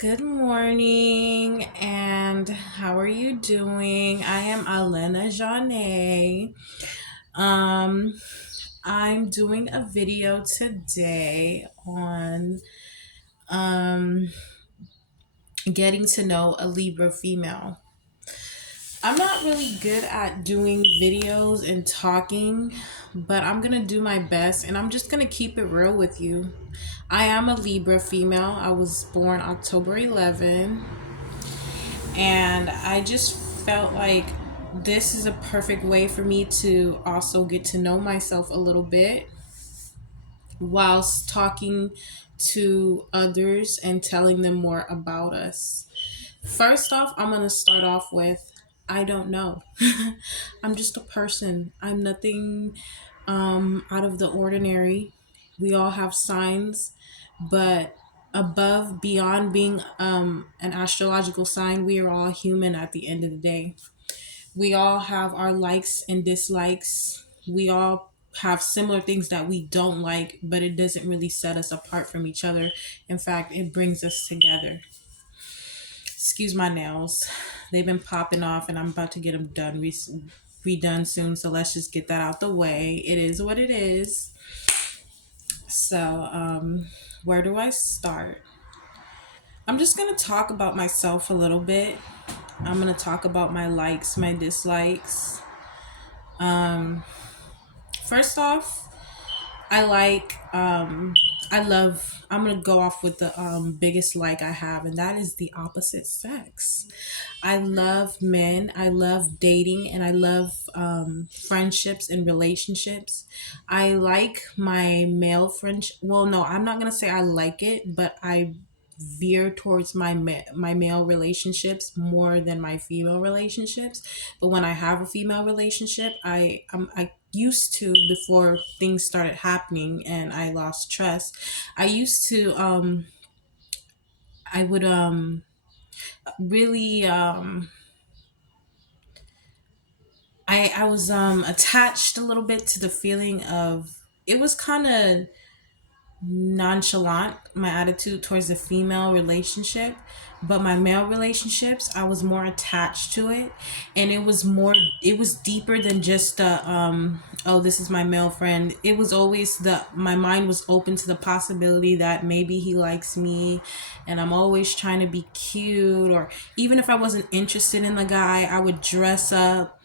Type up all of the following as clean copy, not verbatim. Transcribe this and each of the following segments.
Good morning, and how are you doing? I am Alena Janae. Um, I'm doing a video today on um, getting to know a Libra female. I'm not really good at doing videos and talking, but I'm gonna do my best and I'm just gonna keep it real with you. I am a Libra female. I was born October 11. And I just felt like this is a perfect way for me to also get to know myself a little bit whilst talking to others and telling them more about us. First off, I'm going to start off with I don't know. I'm just a person. I'm nothing out of the ordinary. We all have signs, but above, beyond being an astrological sign, we are all human at the end of the day. We all have our likes and dislikes. We all have similar things that we don't like, but it doesn't really set us apart from each other. In fact, it brings us together. Excuse my nails. They've been popping off and I'm about to get them redone soon. So let's just get that out the way. It is what it is. So, where do I start? I'm just going to talk about myself a little bit. I'm going to talk about my likes, my dislikes. Um, First off, I like, I'm going to go off with the biggest like I have, and that is the opposite sex. I love men. I love dating and I love friendships and relationships. I like my male friendship. Well, no, I'm not going to say I like it, but I veer towards my male relationships more than my female relationships. But when I have a female relationship, I used to, before things started happening and I lost trust, I used to I would really I was attached a little bit to the feeling of it was kind of nonchalant, my attitude towards the female relationship, but my male relationships I was more attached to it, and it was deeper than just the oh, this is my male friend. It was always the my mind was open to the possibility that maybe he likes me, and I'm always trying to be cute, or even if I wasn't interested in the guy, I would dress up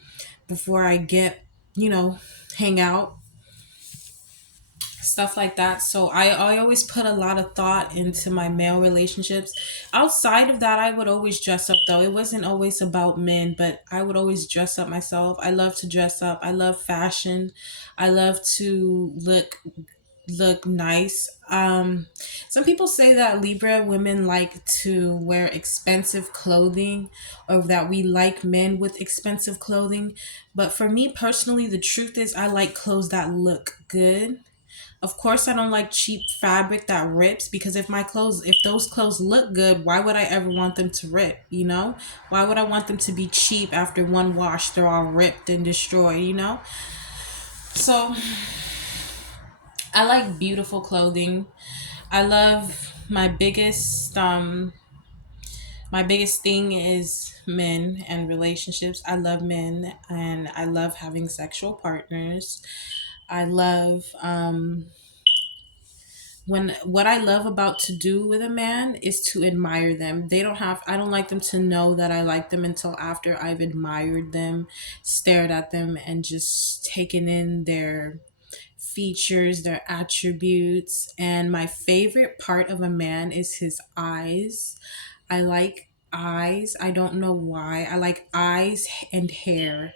before I get, you know, hang out, stuff like that. So I always put a lot of thought into my male relationships. Outside of that, I would always dress up though. It wasn't always about men, but I would always dress up myself. I love to dress up. I love fashion. I love to look nice. Some people say that Libra women like to wear expensive clothing, or that we like men with expensive clothing. But for me personally, the truth is I like clothes that look good. Of course, I don't like cheap fabric that rips, because if those clothes look good, why would I ever want them to rip, you know? Why would I want them to be cheap after one wash they're all ripped and destroyed, you know? So, I like beautiful clothing. I love my biggest thing is men and relationships. I love men and I love having sexual partners. I love when what I love about to do with a man is to admire them. I don't like them to know that I like them until after I've admired them, stared at them, and just taken in their features, their attributes. And my favorite part of a man is his eyes. I like eyes. I don't know why. I like eyes and hair.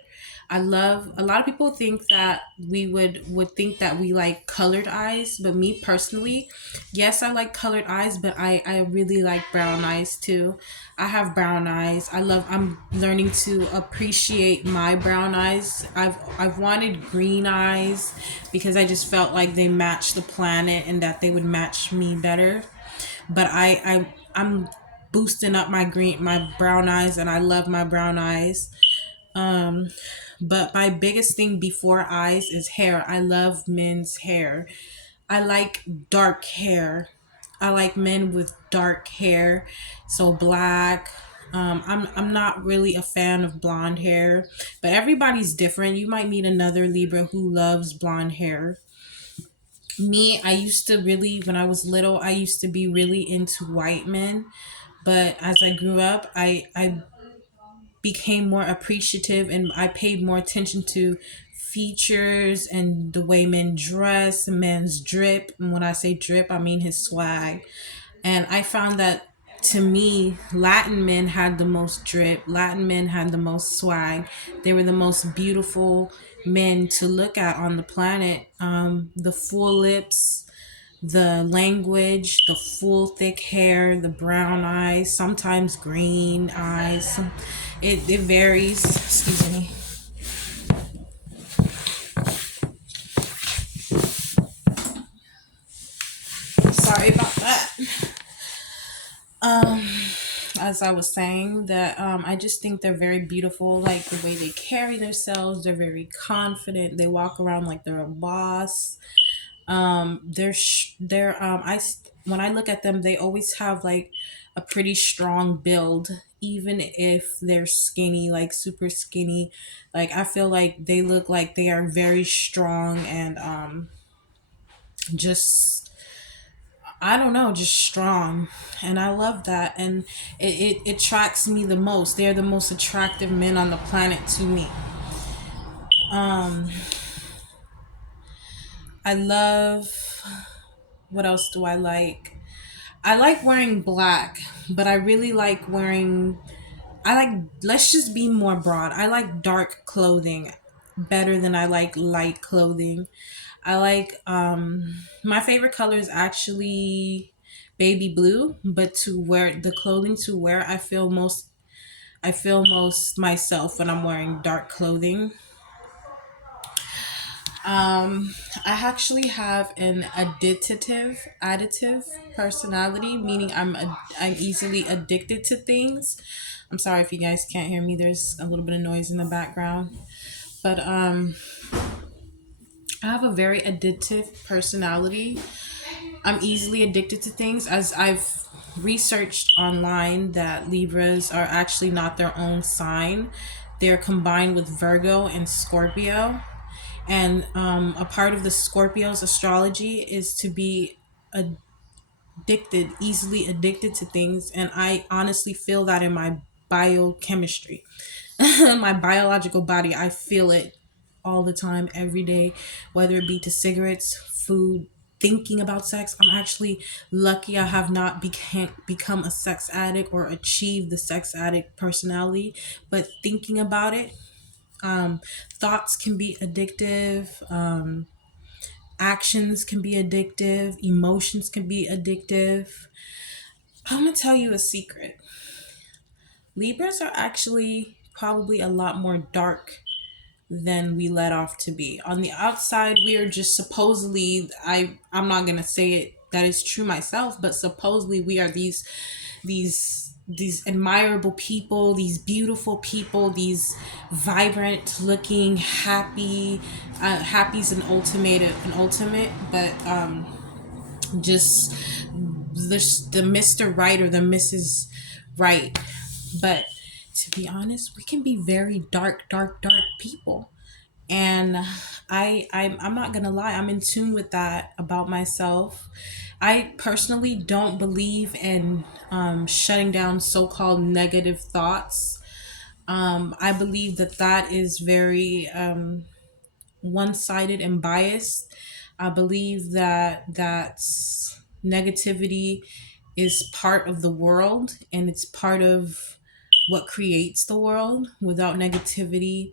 I love a lot of people think that we would think that we like colored eyes, but me personally, yes, I like colored eyes, but I really like brown eyes too. I have brown eyes. I'm learning to appreciate my brown eyes. I've wanted green eyes because I just felt like they matched the planet and that they would match me better. But I'm boosting up my brown eyes, and I love my brown eyes. Um, but my biggest thing before eyes is hair. I love men's hair. I like dark hair. I like men with dark hair, so black. I'm not really a fan of blonde hair, but everybody's different. You might meet another Libra who loves blonde hair. Me, I used to really, when I was little, I used to be really into white men, but as I grew up, I became more appreciative and I paid more attention to features and the way men dress, men's drip. And when I say drip, I mean his swag. And I found that, to me, Latin men had the most drip, Latin men had the most swag. They were the most beautiful men to look at on the planet. The full lips, the language, the full thick hair, the brown eyes, sometimes green eyes. It varies. Excuse me. Sorry about that. Um, as I was saying, that I just think they're very beautiful, like the way they carry themselves. They're very confident. They walk around like they're a boss. When I look at them, they always have like a pretty strong build, even if they're skinny, like super skinny. Like I feel like they look like they are very strong and just, I don't know, just strong. And I love that. And it attracts me the most. They're the most attractive men on the planet to me. Um, I love, what else do I like? I like wearing black, but I really like wearing, I like, let's just be more broad. I like dark clothing better than I like light clothing. I like, my favorite color is actually baby blue, but to wear the clothing to wear, I feel most myself when I'm wearing dark clothing. I actually have an additive personality, meaning I'm easily addicted to things. I'm sorry if you guys can't hear me. There's a little bit of noise in the background, but I have a very addictive personality. I'm easily addicted to things, as I've researched online that Libras are actually not their own sign. They're combined with Virgo and Scorpio. And a part of the Scorpio's astrology is to be easily addicted to things. And I honestly feel that in my biochemistry, my biological body. I feel it all the time, every day, whether it be to cigarettes, food, thinking about sex. I'm actually lucky I have not become a sex addict or achieved the sex addict personality, but thinking about it, um, thoughts can be addictive. Actions can be addictive. Emotions can be addictive. I'm gonna tell you a secret. Libras are actually probably a lot more dark than we let off to be. On the outside, we are just supposedly, I'm not gonna say it that is true myself, but supposedly we are these admirable people, these beautiful people, these vibrant looking, happy. Happy's an ultimate, but just the Mr. Right or the Mrs. Right. But to be honest, we can be very dark people. And I'm not gonna lie, I'm in tune with that about myself. I personally don't believe in shutting down so-called negative thoughts. I believe that that is very one-sided and biased. I believe that negativity is part of the world and it's part of what creates the world. Without negativity,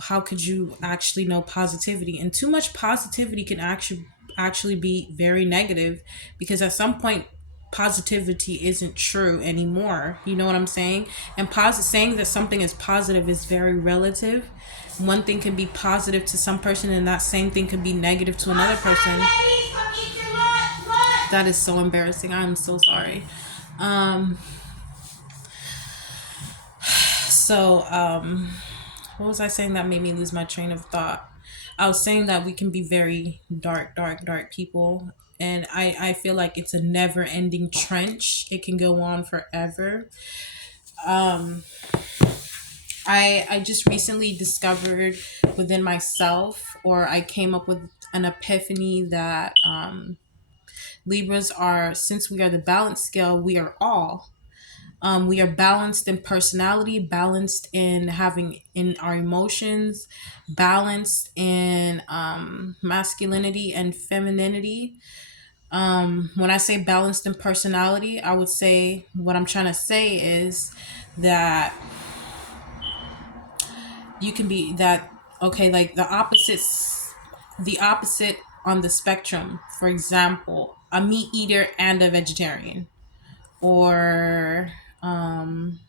how could you actually know positivity? And too much positivity can actually be very negative, because at some point positivity isn't true anymore. You know what I'm saying? And saying that something is positive is very relative. One thing can be positive to some person and that same thing can be negative to another person. That is so embarrassing. I'm so sorry. Um so what was I saying that made me lose my train of thought? I was saying that we can be very dark people and I feel like it's a never ending trench. It can go on forever. Um, I just recently discovered within myself, or I came up with an epiphany that Libras are, since we are the balance scale, we are all. We are balanced in personality, balanced in having in our emotions, balanced in masculinity and femininity. When I say balanced in personality, I would say what I'm trying to say is that you can be that okay, like the opposite on the spectrum. For example, a meat eater and a vegetarian, or um,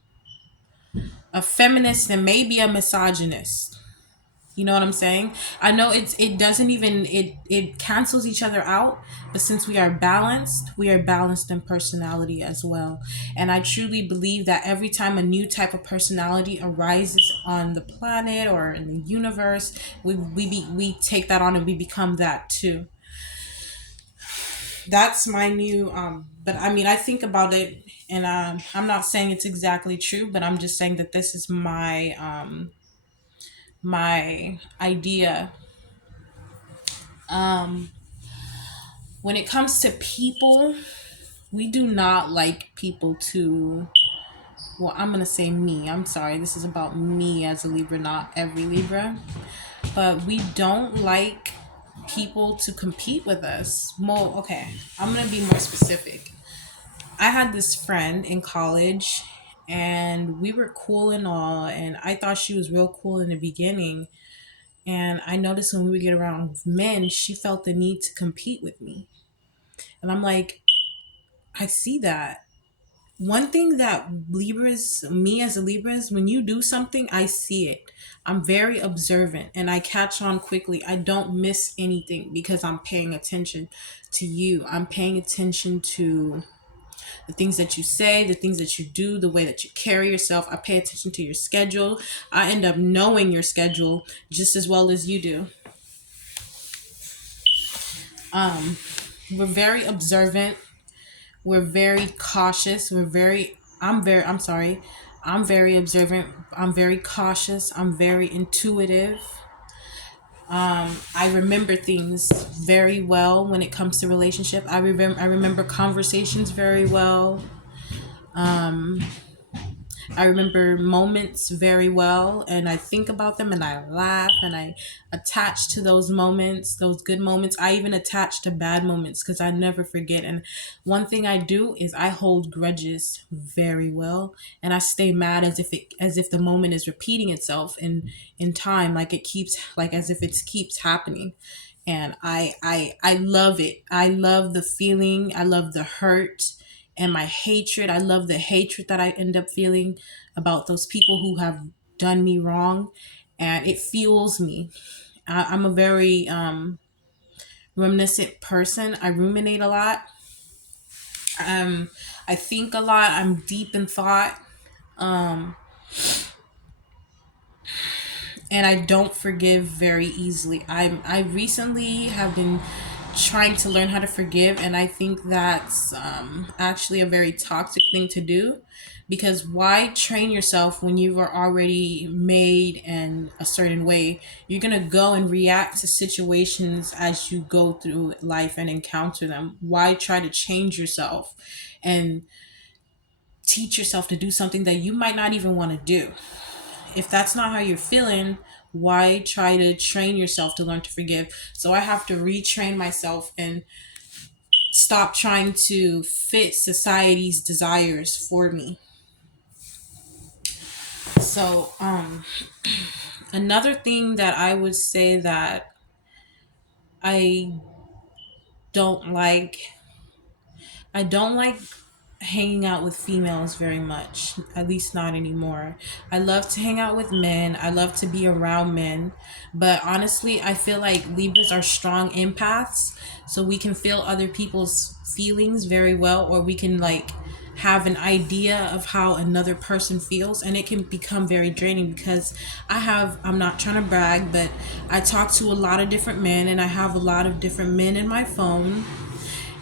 a feminist and maybe a misogynist. You know what I'm saying? I know it doesn't even it cancels each other out, but since we are balanced in personality as well. And I truly believe that every time a new type of personality arises on the planet or in the universe, we take that on and we become that too. That's my new but I mean, I think about it, and I'm not saying it's exactly true, but I'm just saying that this is my idea. um when it comes to people, we do not like people to, well, I'm gonna say me, I'm sorry, this is about me as a Libra, not every Libra, but we don't like people to compete with us. More, okay, I'm gonna be more specific. I had this friend in college, and we were cool and all, and I thought she was real cool in the beginning. And I noticed when we would get around men, she felt the need to compete with me. And I'm like, I see that. One thing that Libras, me as a Libras, when you do something, I see it. I'm very observant and I catch on quickly. I don't miss anything because I'm paying attention to you. I'm paying attention to the things that you say, the things that you do, the way that you carry yourself. I pay attention to your schedule. I end up knowing your schedule just as well as you do. Um, we're very observant. We're very cautious. I'm sorry. I'm very observant. I'm very cautious. I'm very intuitive. I remember things very well when it comes to relationship. I remember conversations very well. Um, I remember moments very well, and I think about them and I laugh and I attach to those moments, those good moments. I even attach to bad moments because I never forget. And one thing I do is I hold grudges very well, and I stay mad as if the moment is repeating itself in time, like it keeps, like as if it keeps happening. And I love it. I love the feeling. I love the hurt and my hatred. I love the hatred that I end up feeling about those people who have done me wrong, and it fuels me. I'm a very reminiscent person. I ruminate a lot. Um, I think a lot. I'm deep in thought. Um, and I don't forgive very easily. I recently have been trying to learn how to forgive, and I think that's actually a very toxic thing to do, because why train yourself when you are already made in a certain way? You're gonna go and react to situations as you go through life and encounter them. Why try to change yourself and teach yourself to do something that you might not even want to do? If that's not how you're feeling, why try to train yourself to learn to forgive? So I have to retrain myself and stop trying to fit society's desires for me. So another thing that I would say that I don't like, I don't like hanging out with females very much, at least not anymore. I love to hang out with men. I love to be around men. But honestly, I feel like Libras are strong empaths, so we can feel other people's feelings very well, or we can like have an idea of how another person feels, and it can become very draining because I'm not trying to brag, but I talk to a lot of different men and I have a lot of different men in my phone,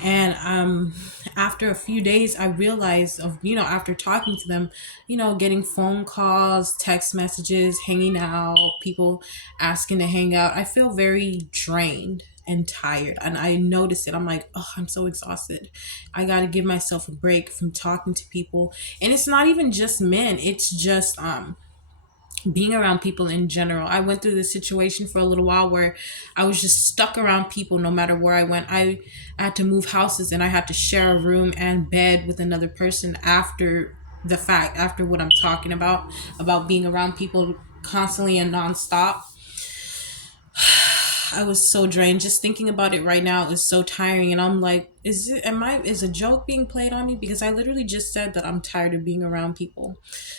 And after a few days, I realized of after talking to them, getting phone calls, text messages, hanging out, people asking to hang out, I feel very drained and tired, and I notice it. I'm like, oh, I'm so exhausted. I got to give myself a break from talking to people. And it's not even just men, it's just being around people in general. I went through this situation for a little while where I was just stuck around people no matter where I went. I had to move houses and I had to share a room and bed with another person after the fact, after what I'm talking about being around people constantly and nonstop. I was so drained. Just thinking about it right now is so tiring. And I'm like, is a joke being played on me? Because I literally just said that I'm tired of being around people.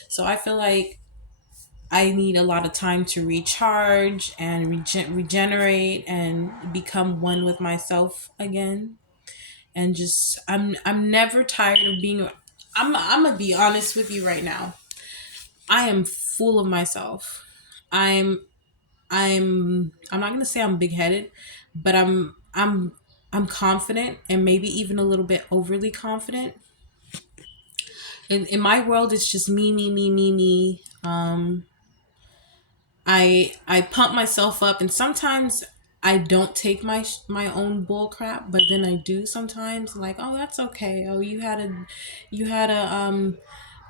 So I feel like I need a lot of time to recharge and regenerate and become one with myself again. And just I'm never tired of being. I'm gonna be honest with you right now. I am full of myself. I'm I'm not gonna say I'm big headed, but I'm confident and maybe even a little bit overly confident. In my world, it's just me, me, me, me, me. I pump myself up, and sometimes I don't take my own bull crap, but then I do sometimes. Like, oh, that's okay. Oh, you had a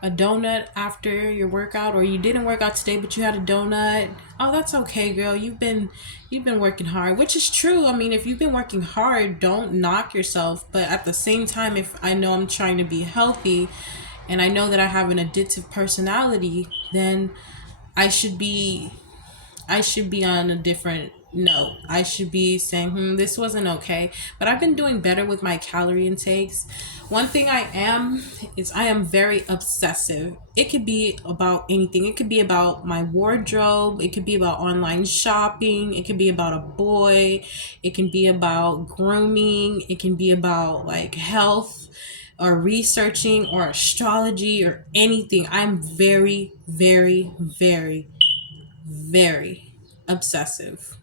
donut after your workout, or you didn't work out today, but you had a donut. Oh, that's okay, girl. You've been working hard, which is true. I mean, if you've been working hard, don't knock yourself. But at the same time, if I know I'm trying to be healthy, and I know that I have an addictive personality, then I should be I should be on a different note. I should be saying, this wasn't okay. But I've been doing better with my calorie intakes. One thing I am is I am very obsessive. It could be about anything. It could be about my wardrobe. It could be about online shopping. It could be about a boy. It can be about grooming. It can be about like health or researching or astrology or anything. I'm very, very, very, very obsessive.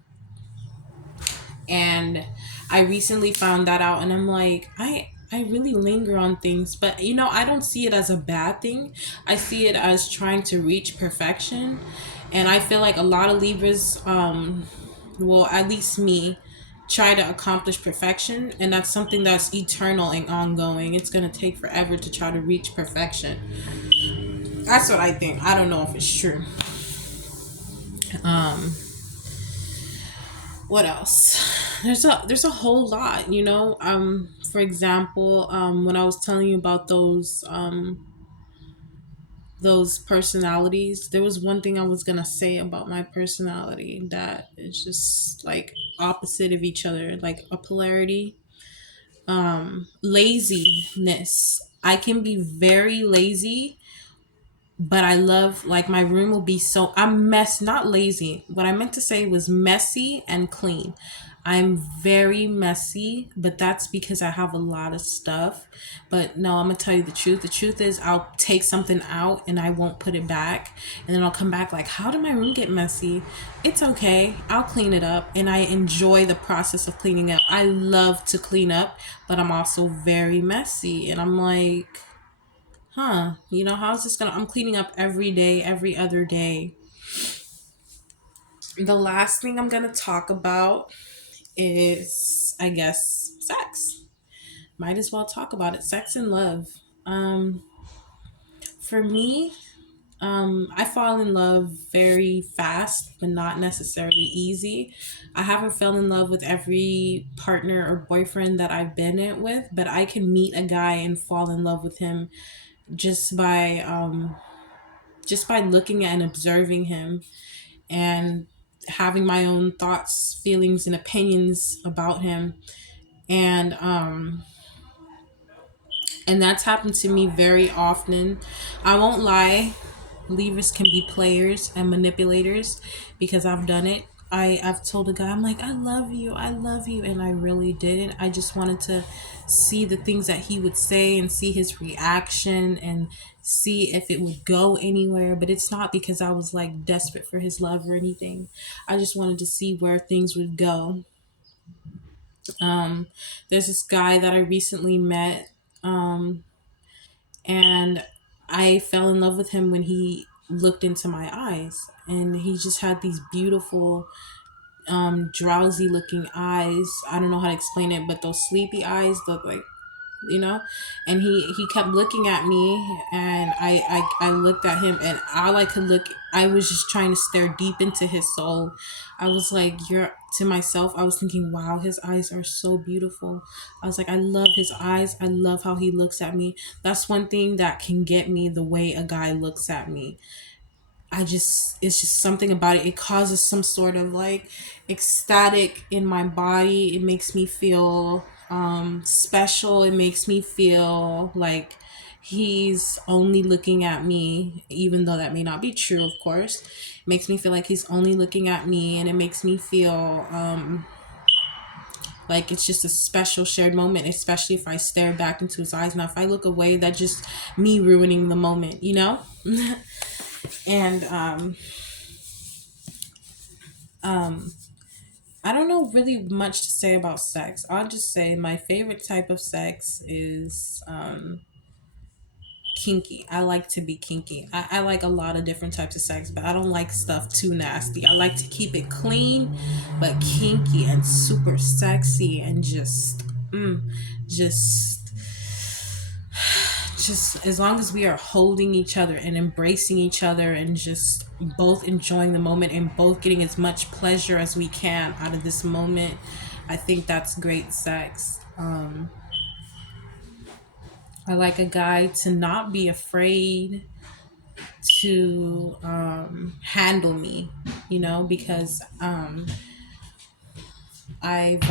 And I recently found that out, and I'm like, I really linger on things, but I don't see it as a bad thing. I see it as trying to reach perfection. And I feel like a lot of Libras, well, at least me, try to accomplish perfection, and that's something that's eternal and ongoing. It's going to take forever to try to reach perfection. That's what I think. I don't know if it's true. um what else? There's a whole lot, for example, when I was telling you about those personalities, there was one thing I was gonna say about my personality that is just like opposite of each other, like a polarity. Laziness. I can be very lazy, but I love, like, my room will be so, not lazy. What I meant to say was messy and clean. I'm very messy, but that's because I have a lot of stuff. But no, I'm gonna tell you the truth. The truth is, I'll take something out and I won't put it back, and then I'll come back like, how did my room get messy? It's okay. I'll clean it up, and I enjoy the process of cleaning up. I love to clean up, but I'm also very messy, and I'm like, how's this gonna, I'm cleaning up every day, every other day. The last thing I'm gonna talk about is, I guess, sex. Might as well talk about it. Sex and love. um for me, I fall in love very fast, but not necessarily easy. I haven't fell in love with every partner or boyfriend that I've been in with, but I can meet a guy and fall in love with him just by looking at and observing him, and having my own thoughts, feelings, and opinions about him. And that's happened to me very often. I won't lie, Leavers can be players and manipulators, because I've done it. I've told a guy, I'm like, I love you, and I really didn't. I just wanted to see the things that he would say and see his reaction and see if it would go anywhere. But it's not because I was like desperate for his love or anything. I just wanted to see where things would go. Um, there's this guy that I recently met, um, and I fell in love with him when he looked into my eyes, and he just had these beautiful, drowsy looking eyes. I don't know how to explain it, but those sleepy eyes look like, you know. And he kept looking at me, and I looked at him, and all I could look, I was just trying to stare deep into his soul. I was like, you're, to myself, I was thinking, wow, his eyes are so beautiful. I was like, I love his eyes, I love how he looks at me. That's one thing that can get me, the way a guy looks at me. It's just something about it. It causes some sort of like ecstatic in my body. It makes me feel special. It makes me feel like he's only looking at me, even though that may not be true, of course. It makes me feel like he's only looking at me, and it makes me feel like it's just a special shared moment, especially if I stare back into his eyes. Now, if I look away, that's just me ruining the moment, you know? And um I don't know really much to say about sex. I'll just say my favorite type of sex is kinky. I like to be kinky. I like a lot of different types of sex, but I don't like stuff too nasty. I like to keep it clean, but kinky and super sexy, and just just as long as we are holding each other and embracing each other, and just both enjoying the moment and both getting as much pleasure as we can out of this moment, I think that's great sex. I like a guy to not be afraid to handle me, you know, because I've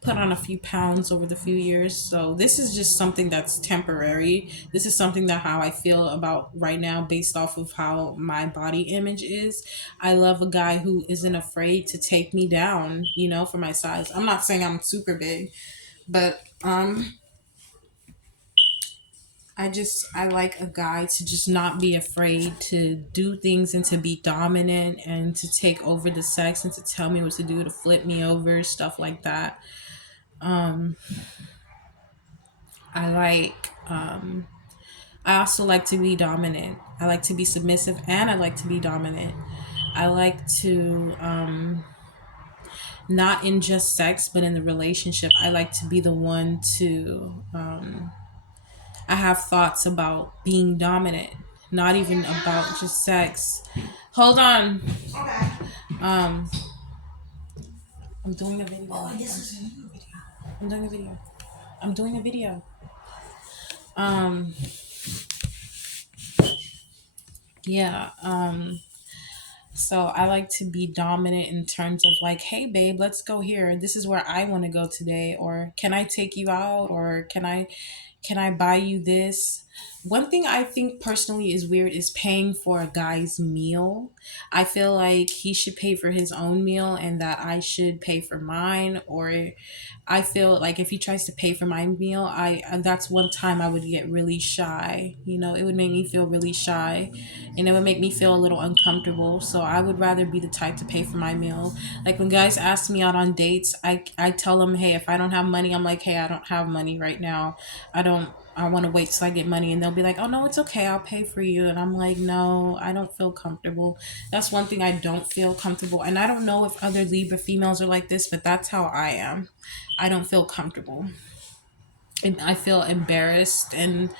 put on a few pounds over the few years. So this is just something that's temporary. This is something that how I feel about right now, based off of how my body image is. I love a guy who isn't afraid to take me down, you know, for my size. I'm not saying I'm super big, but I like a guy to just not be afraid to do things and to be dominant and to take over the sex and to tell me what to do, to flip me over, stuff like that. Um, I like I also like to be dominant. I like to be submissive, and I like to be dominant. I like to not in just sex, but in the relationship. I like to be the one to I have thoughts about being dominant, not even about just sex. Hold on. Um, I'm doing a video. I'm doing a video. I'm doing a video. Um, yeah. So I like to be dominant in terms of like, hey babe, let's go here. This is where I want to go today, or can I take you out, or can I buy you this? One thing I think personally is weird is paying for a guy's meal. I feel like he should pay for his own meal and that I should pay for mine. Or I feel like if he tries to pay for my meal, that's one time I would get really shy. You know, it would make me feel really shy, and it would make me feel a little uncomfortable. So I would rather be the type to pay for my meal. Like when guys ask me out on dates, I tell them, hey, if I don't have money, I'm like, hey, I don't have money right now. I want to wait till I get money. And they'll be like, oh no, it's okay, I'll pay for you. And I'm like, no, I don't feel comfortable. That's one thing I don't feel comfortable. And I don't know if other Libra females are like this, but that's how I am. I don't feel comfortable. And I feel embarrassed. And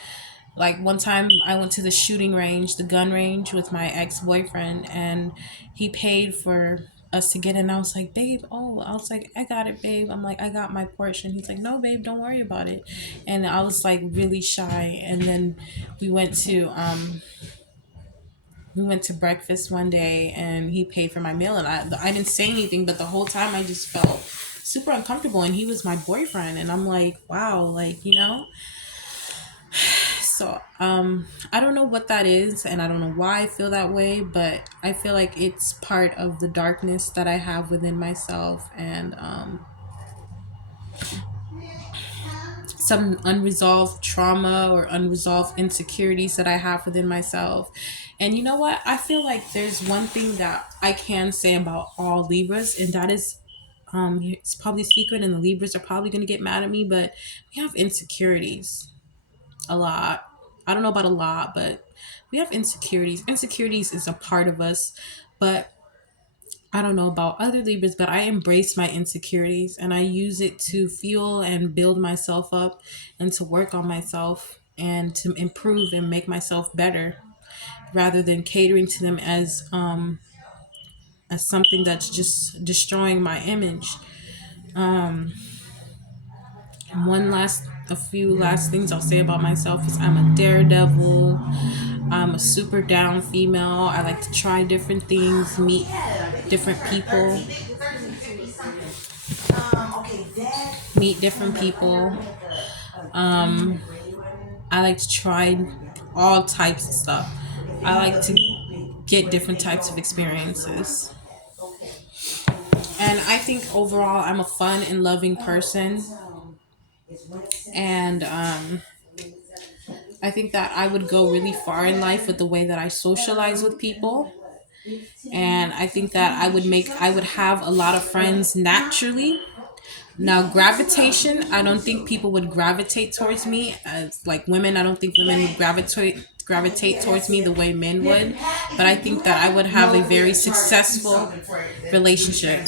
like one time I went to the shooting range, the gun range, with my ex-boyfriend, and he paid for us to get in. I was like, babe, oh, I was like, I got it, babe. I'm like, I got my portion. He's like, no, babe, don't worry about it. And I was like really shy. And then we went to breakfast one day, and he paid for my meal, and I didn't say anything, but the whole time I just felt super uncomfortable, and he was my boyfriend, and I'm like, wow, like, you know. So I don't know what that is, and I don't know why I feel that way, but I feel like it's part of the darkness that I have within myself, and some unresolved trauma or unresolved insecurities that I have within myself. And you know what? I feel like there's one thing that I can say about all Libras, and that is It's probably secret, and the Libras are probably going to get mad at me, but we have insecurities a lot. I don't know about a lot, but we have insecurities. Insecurities is a part of us, but I don't know about other Libras, but I embrace my insecurities and I use it to fuel and build myself up and to work on myself and to improve and make myself better rather than catering to them as something that's just destroying my image. Um, a few last things I'll say about myself is I'm a daredevil. I'm a super down female. I like to try different things, meet different people, meet different people. Um, I like to try all types of stuff. I like to get different types of experiences. And I think overall, I'm a fun and loving person. And I think that I would go really far in life with the way that I socialize with people. And I think that I would have a lot of friends naturally. Now, gravitation, I don't think people would gravitate towards me as like women. I don't think women would gravitate towards me the way men would. But I think that I would have a very successful relationship.